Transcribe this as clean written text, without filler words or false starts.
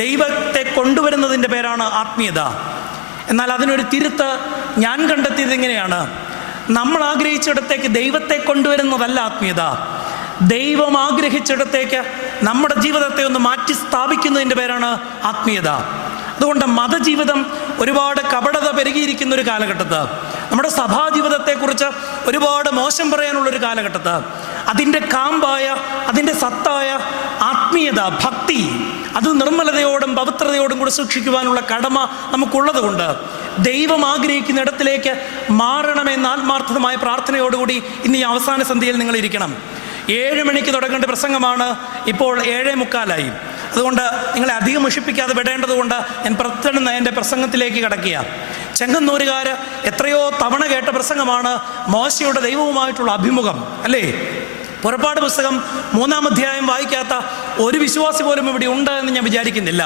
ദൈവത്തെ കൊണ്ടുവരുന്നതിൻ്റെ പേരാണ് ആത്മീയത. എന്നാൽ അതിനൊരു തിരുത്ത് ഞാൻ കണ്ടെത്തിയത് ഇങ്ങനെയാണ്: നമ്മൾ ആഗ്രഹിച്ചിടത്തേക്ക് ദൈവത്തെ കൊണ്ടുവരുന്നതല്ല ആത്മീയത. ദൈവം ആഗ്രഹിച്ചിടത്തേക്ക് നമ്മുടെ ജീവിതത്തെ ഒന്ന് മാറ്റി സ്ഥാപിക്കുന്നതിൻ്റെ പേരാണ് ആത്മീയത. അതുകൊണ്ട് മതജീവിതം ഒരുപാട് കപടത പെരുകിയിരിക്കുന്ന ഒരു കാലഘട്ടത്ത്, നമ്മുടെ സഭാജീവിതത്തെക്കുറിച്ച് ഒരുപാട് മോശം പറയാനുള്ളൊരു കാലഘട്ടത്ത്, അതിൻ്റെ കാമ്പായ, അതിൻ്റെ സത്തായ ആത്മീയത, ഭക്തി, അത് നിർമ്മലതയോടും പവിത്രതയോടും കൂടെ സൂക്ഷിക്കുവാനുള്ള കടമ നമുക്കുള്ളത് കൊണ്ട് ദൈവം ആഗ്രഹിക്കുന്ന ഇടത്തിലേക്ക് മാറണമെന്ന ആത്മാർത്ഥമായ പ്രാർത്ഥനയോടുകൂടി ഇന്ന് ഈ അവസാന സന്ധ്യയിൽ നിങ്ങൾ ഇരിക്കണം. 7 മണിക്ക് തുടങ്ങേണ്ട പ്രസംഗമാണ്, ഇപ്പോൾ 7:45. അതുകൊണ്ട് നിങ്ങളെ അധികം മുഷിപ്പിക്കാതെ വിടേണ്ടതുകൊണ്ട് ഞാൻ പെട്ടെന്ന് എൻ്റെ പ്രസംഗത്തിലേക്ക് കടക്കുക. ചെങ്ങന്നൂരുകാർ എത്രയോ തവണ കേട്ട പ്രസംഗമാണ് മോശയുടെ ദൈവവുമായിട്ടുള്ള അഭിമുഖം, അല്ലേ? പുറപ്പാട് പുസ്തകം 3-ാം അധ്യായം വായിക്കാത്ത ഒരു വിശ്വാസി പോലും ഇവിടെ ഉണ്ട് എന്ന് ഞാൻ വിചാരിക്കുന്നില്ല.